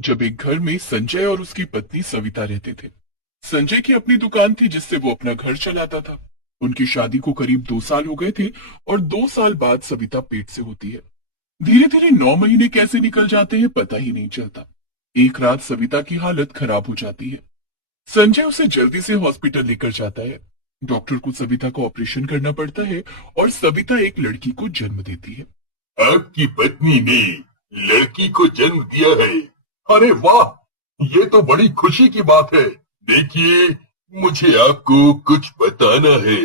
जब एक घर में संजय और उसकी पत्नी सविता रहते थे। संजय की अपनी दुकान थी जिससे वो अपना घर चलाता था। उनकी शादी को करीब 2 साल हो गए थे और 2 साल बाद सविता पेट से होती है। धीरे धीरे 9 महीने कैसे निकल जाते हैं पता ही नहीं चलता। एक रात सविता की हालत खराब हो जाती है। संजय उसे जल्दी से हॉस्पिटल लेकर जाता है। डॉक्टर को सविता का ऑपरेशन करना पड़ता है और सविता एक लड़की को जन्म देती है। आपकी पत्नी ने लड़की को जन्म दिया है। अरे वाह, ये तो बड़ी खुशी की बात है। देखिए, मुझे आपको कुछ बताना है।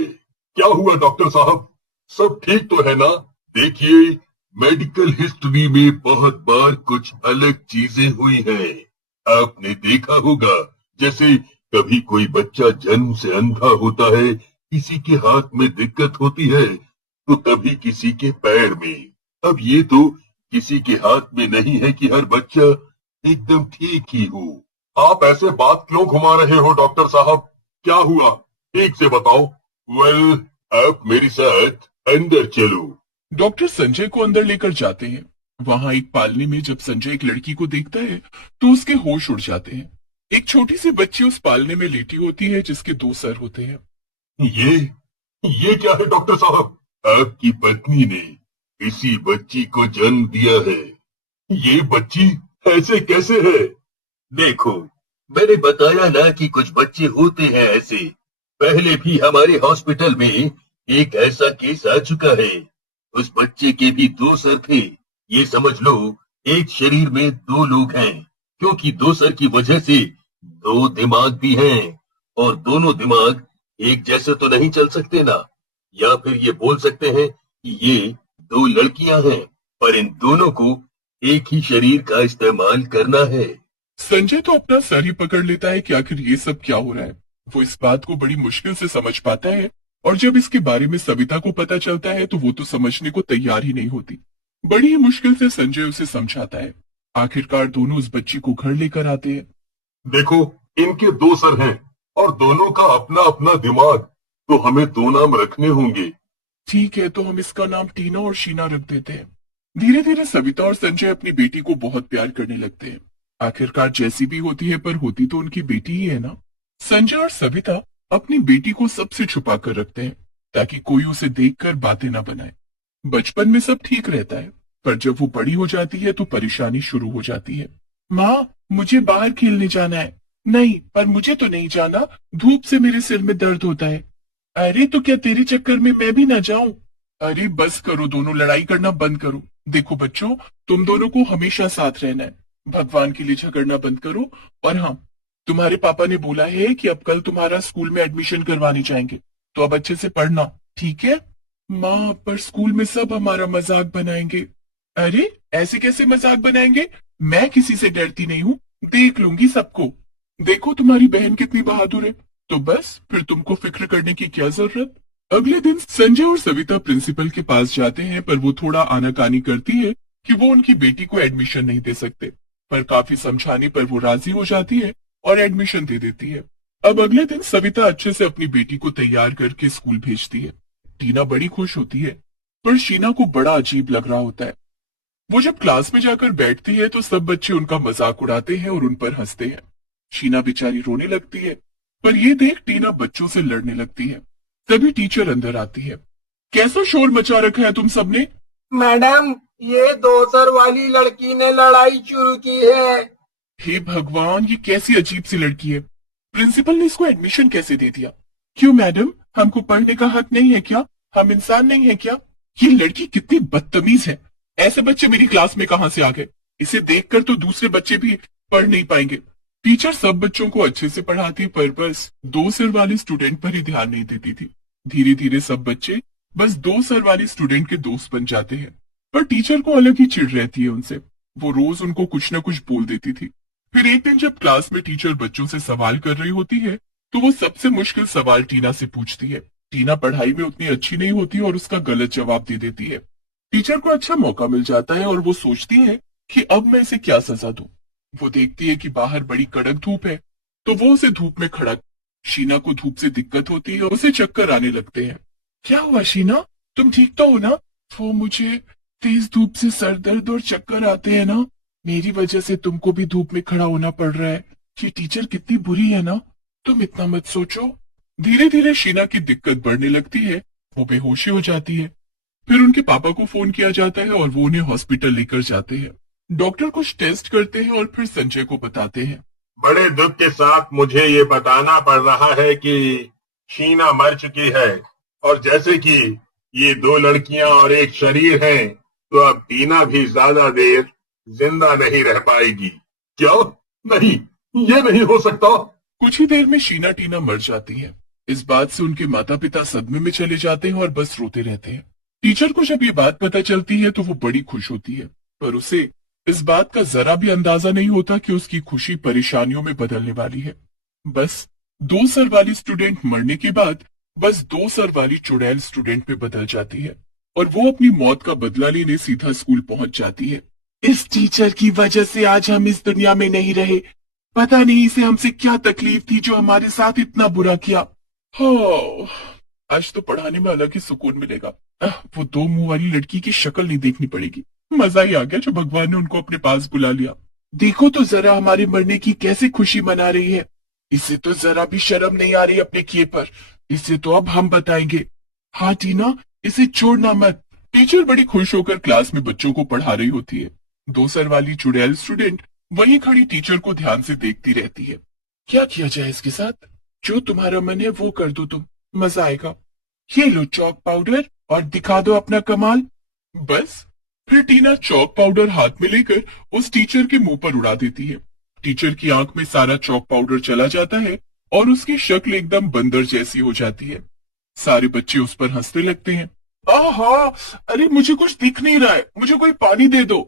क्या हुआ डॉक्टर साहब, सब ठीक तो है ना? देखिए, मेडिकल हिस्ट्री में बहुत बार कुछ अलग चीजें हुई हैं। आपने देखा होगा, जैसे कभी कोई बच्चा जन्म से अंधा होता है, किसी के हाथ में दिक्कत होती है, तो कभी किसी के पैर में। अब ये तो किसी के हाथ में नहीं है कि हर बच्चा एकदम ठीक ही हो। आप ऐसे बात क्यों घुमा रहे हो डॉक्टर साहब? क्या हुआ, ठीक से बताओ। वेल, आप मेरे साथ अंदर चलो। डॉक्टर संजय को अंदर लेकर जाते हैं। वहां एक पालने में जब संजय एक लड़की को देखता है तो उसके होश उड़ जाते हैं। एक छोटी सी बच्ची उस पालने में लेटी होती है जिसके 2 सर होते हैं। ये ये क्या है डॉक्टर साहब? आपकी पत्नी ने इसी बच्ची को जन्म दिया है। ये बच्ची ऐसे कैसे है? देखो, मैंने बताया ना कि कुछ बच्चे होते हैं ऐसे। पहले भी हमारे हॉस्पिटल में एक ऐसा केस आ चुका है। उस बच्चे के भी 2 सर थे। ये समझ लो, एक शरीर में 2 लोग हैं, क्योंकि 2 सर की वजह से 2 दिमाग भी हैं, और दोनों दिमाग एक जैसे तो नहीं चल सकते ना। या फिर ये बोल सकते हैं कि ये 2 लड़कियां हैं, पर इन दोनों को एक ही शरीर का इस्तेमाल करना है। संजय तो अपना सर ही पकड़ लेता है कि आखिर ये सब क्या हो रहा है। वो इस बात को बड़ी मुश्किल से समझ पाता है और जब इसके बारे में सविता को पता चलता है तो वो तो समझने को तैयार ही नहीं होती। बड़ी ही मुश्किल से संजय उसे समझाता है। आखिरकार दोनों उस बच्ची को घर लेकर आते हैं। देखो, इनके 2 सर हैं और दोनों का अपना अपना दिमाग, तो हमें 2 नाम रखने होंगे। ठीक है, तो हम इसका नाम टीना और शीना रख देते हैं। धीरे धीरे सविता और संजय अपनी बेटी को बहुत प्यार करने लगते हैं। आखिरकार जैसी भी होती है पर होती तो उनकी बेटी ही है ना। संजय और सविता अपनी बेटी को सबसे छुपा कर रखते हैं ताकि कोई उसे देखकर बातें ना बनाए। बचपन में सब ठीक रहता है पर जब वो बड़ी हो जाती है तो परेशानी शुरू हो जाती है। माँ, मुझे बाहर खेलने जाना है। नहीं, पर मुझे तो नहीं जाना, धूप से मेरे सिर में दर्द होता है। अरे तो क्या तेरे चक्कर में मैं भी ना जाऊं? अरे बस करो, दोनों लड़ाई करना बंद करो। देखो बच्चों, तुम दोनों को हमेशा साथ रहना है। भगवान के लिए झगड़ना बंद करो। और हाँ, तुम्हारे पापा ने बोला है कि अब कल तुम्हारा स्कूल में एडमिशन करवाने जाएंगे, तो अब अच्छे से पढ़ना, ठीक है? माँ, पर स्कूल में सब हमारा मजाक बनाएंगे। अरे ऐसे कैसे मजाक बनाएंगे? मैं किसी से डरती नहीं हूँ, देख लूंगी सबको। देखो तुम्हारी बहन कितनी बहादुर है, तो बस फिर तुमको फिक्र करने की क्या जरूरत। अगले दिन संजय और सविता प्रिंसिपल के पास जाते हैं पर वो थोड़ा आनाकानी करती है कि वो उनकी बेटी को एडमिशन नहीं दे सकते, पर काफी समझाने पर वो राजी हो जाती है और एडमिशन दे देती है। अब अगले दिन सविता अच्छे से अपनी बेटी को तैयार करके स्कूल भेजती है। टीना बड़ी खुश होती है पर शीना को बड़ा अजीब लग रहा होता है। वो जब क्लास में जाकर बैठती है तो सब बच्चे उनका मजाक उड़ाते हैं और उन पर हंसते हैं। शीना बेचारी रोने लगती है पर ये देख टीना बच्चों से लड़ने लगती है। तभी टीचर अंदर आती है। कैसा शोर मचा रखा है तुम सबने? मैडम, ये 2 सर वाली लड़की ने लड़ाई शुरू की है। हे भगवान, ये कैसी अजीब सी लड़की है। प्रिंसिपल ने इसको एडमिशन कैसे दे दिया? क्यों मैडम, हमको पढ़ने का हक नहीं है क्या? हम इंसान नहीं है क्या? ये लड़की कितनी बदतमीज है। ऐसे बच्चे मेरी क्लास में कहां से आ गए? इसे देखकर तो दूसरे बच्चे भी पढ़ नहीं पाएंगे। टीचर सब बच्चों को अच्छे से पढ़ाती पर बस 2 सर वाले स्टूडेंट पर ही ध्यान नहीं देती थी। धीरे धीरे सब बच्चे बस 2 सर वाली स्टूडेंट के दोस्त बन जाते हैं। पर टीचर को अलग ही चिढ़ रहती है उनसे। वो रोज उनको कुछ न कुछ बोल देती थी। फिर एक दिन जब क्लास में टीचर बच्चों से सवाल कर रही होती है तो वो सबसे मुश्किल सवाल टीना से पूछती है। टीना पढ़ाई में उतनी अच्छी नहीं होती और उसका गलत जवाब दे देती है। टीचर को अच्छा मौका मिल जाता है और वो सोचती है कि अब मैं इसे क्या सजा दूं। वो देखती है कि बाहर बड़ी कड़क धूप है तो वो उसे धूप में खड़ा। शीना को धूप से दिक्कत होती है और उसे चक्कर आने लगते हैं। क्या हुआ शीना, तुम ठीक तो हो ना? वो मुझे तेज धूप से सर दर्द और चक्कर आते हैं ना। मेरी वजह से तुमको भी धूप में खड़ा होना पड़ रहा है। ये टीचर कितनी बुरी है ना, तुम इतना मत सोचो। धीरे धीरे शीना की दिक्कत बढ़ने लगती है, वो बेहोशी हो जाती है। फिर उनके पापा को फोन किया जाता है और वो उन्हें हॉस्पिटल लेकर जाते हैं। डॉक्टर कुछ टेस्ट करते हैं और फिर संजय को बताते हैं। बड़े दुख के साथ मुझे ये बताना पड़ रहा है कि शीना मर चुकी है, और जैसे कि ये दो लड़कियां और एक शरीर है, तो अब टीना भी ज्यादा देर जिंदा नहीं रह पाएगी। क्या? नहीं, ये नहीं हो सकता। कुछ ही देर में शीना टीना मर जाती है। इस बात से उनके माता पिता सदमे में चले जाते हैं और बस रोते रहते हैं। टीचर को जब ये बात पता चलती है तो वो बड़ी खुश होती है, पर उसे इस बात का जरा भी अंदाजा नहीं होता कि उसकी खुशी परेशानियों में बदलने वाली है। बस 2 सर वाली स्टूडेंट मरने के बाद बस 2 सर वाली चुड़ैल स्टूडेंट में बदल जाती है और वो अपनी मौत का बदला लेने सीधा स्कूल पहुंच जाती है। इस टीचर की वजह से आज हम इस दुनिया में नहीं रहे। पता नहीं इसे हमसे क्या तकलीफ थी जो हमारे साथ इतना बुरा किया। हाँ, आज तो पढ़ाने में अलग ही सुकून मिलेगा। वो 2 मुंह वाली लड़की की शक्ल नहीं देखनी पड़ेगी। मजा ही आ गया जो भगवान ने उनको अपने पास बुला लिया। देखो तो जरा हमारे मरने की कैसे खुशी मना रही है। इसे तो जरा भी शर्म नहीं आ रही अपने किए पर। इसे तो अब हम बताएंगे। हाँ टीना, इसे छोड़ना मत। टीचर बड़ी खुश होकर क्लास में बच्चों को पढ़ा रही होती है। 2 सर वाली चुड़ैल स्टूडेंट वहीं खड़ी टीचर को ध्यान से देखती रहती है। क्या किया जाए इसके साथ? जो तुम्हारा मन है वो कर दो तुम, मजा आएगा। ये लो चौक पाउडर और दिखा दो अपना कमाल। बस फिर टीना चौक पाउडर हाथ में लेकर उस टीचर के मुंह पर उड़ा देती है। टीचर की आंख में सारा चौक पाउडर चला जाता है और उसकी शक्ल एकदम बंदर जैसी हो जाती है। सारे बच्चे उस पर हंसने लगते हैं। आहा, अरे मुझे कुछ दिख नहीं रहा है, मुझे कोई पानी दे दो।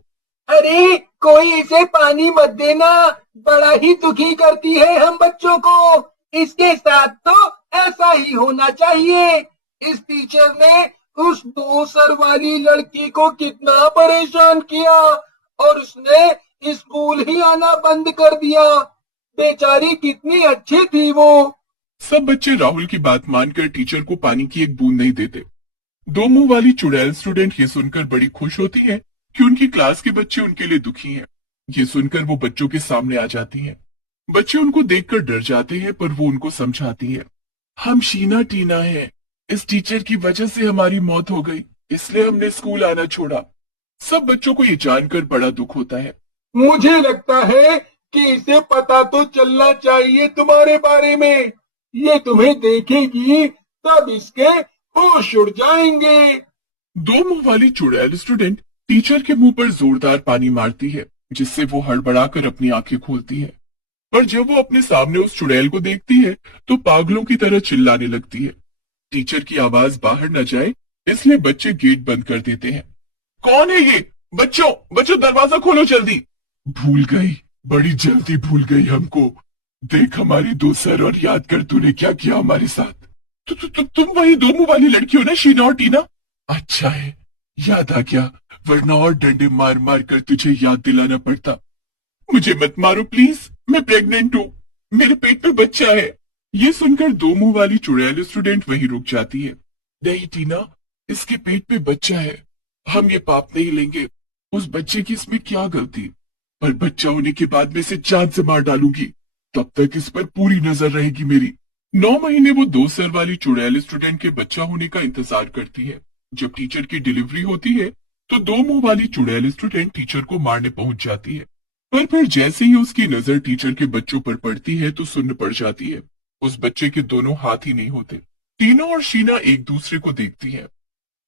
अरे कोई इसे पानी मत देना, बड़ा ही दुखी करती है हम बच्चों को। इसके साथ तो ऐसा ही होना चाहिए। इस टीचर ने उस 2 सर वाली लड़की को कितना परेशान किया और उसने स्कूल ही आना बंद कर दिया। बेचारी कितनी अच्छी थी वो। सब बच्चे राहुल की बात मानकर टीचर को पानी की एक बूंद नहीं देते। 2 मुंह वाली चुड़ैल स्टूडेंट ये सुनकर बड़ी खुश होती है कि उनकी क्लास के बच्चे उनके लिए दुखी हैं। ये सुनकर वो बच्चों के सामने आ जाती हैं। बच्चे उनको देखकर डर जाते हैं पर वो उनको समझाती है। हम शीना टीना हैं। इस टीचर की वजह से हमारी मौत हो गई, इसलिए हमने स्कूल आना छोड़ा। सब बच्चों को ये जानकर बड़ा दुख होता है। मुझे लगता है कि इसे पता तो चलना चाहिए तुम्हारे बारे में। ये तुम्हें देखेगी तब इसके होश उड़ जाएंगे। 2 मुंह वाली चुड़ैल स्टूडेंट टीचर के मुंह पर जोरदार पानी मारती है, जिससे वो हड़बड़ाकर अपनी आंखें खोलती है। पर जब वो अपने सामने उस चुड़ैल को देखती है तो पागलों की तरह चिल्लाने लगती है। टीचर की आवाज बाहर न जाए इसलिए बच्चे गेट बंद कर देते हैं। कौन है ये? बच्चों बच्चों दरवाजा खोलो जल्दी। भूल गई, बड़ी जल्दी भूल गई हमको। देख हमारी 2 सर और याद कर तूने क्या किया हमारे साथ। तुम वही 2 मुंह वाली लड़की हो ना, शीना और टीना? अच्छा है, याद आ गया, वरना और डंडे मार मार कर तुझे याद दिलाना पड़ता। मुझे मत मारो प्लीज, मैं प्रेग्नेंट हूँ, मेरे पेट में बच्चा है। ये सुनकर 2 मुंह वाली चुड़ैल स्टूडेंट वहीं रुक जाती है। नहीं टीना, इसके पेट में बच्चा है, हम ये पाप नहीं लेंगे। उस बच्चे की इसमें क्या गलती? पर बच्चा होने के बाद मैं इसे जान से मार डालूंगी, तब तक इस पर पूरी नजर रहेगी मेरी। 9 महीने वो 2 सर वाली चुड़ैल स्टूडेंट के बच्चा होने का इंतजार करती है। जब टीचर की डिलीवरी होती है तो 2 मुंह वाली चुड़ैल स्टूडेंट टीचर को मारने पहुंच जाती है। पर फिर जैसे ही उसकी नजर टीचर के बच्चों पर पड़ती है तो सुन्न पड़ जाती है। उस बच्चे के दोनों हाथ ही नहीं होते। टीना और शीना एक दूसरे को देखती है।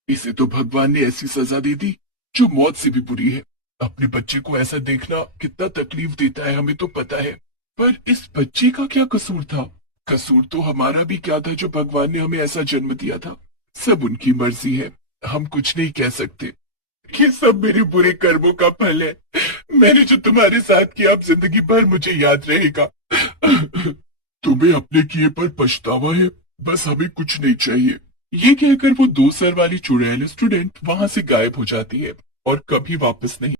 इसे तो भगवान ने ऐसी सजा दे दी जो मौत से भी बुरी है। अपने बच्चे को ऐसा देखना कितना तकलीफ देता है हमें तो पता है, पर इस बच्चे का क्या कसूर था? कसूर तो हमारा भी क्या था जो भगवान ने हमें ऐसा जन्म दिया था। सब उनकी मर्जी है, हम कुछ नहीं कह सकते। ये सब मेरे बुरे कर्मों का फल है। मैंने जो तुम्हारे साथ किया अब जिंदगी भर मुझे याद रहेगा। तुम्हें अपने किए पर पछतावा है, बस हमें कुछ नहीं चाहिए। ये कहकर वो 2 सर वाली चुड़ैल स्टूडेंट वहां से गायब हो जाती है और कभी वापस नहीं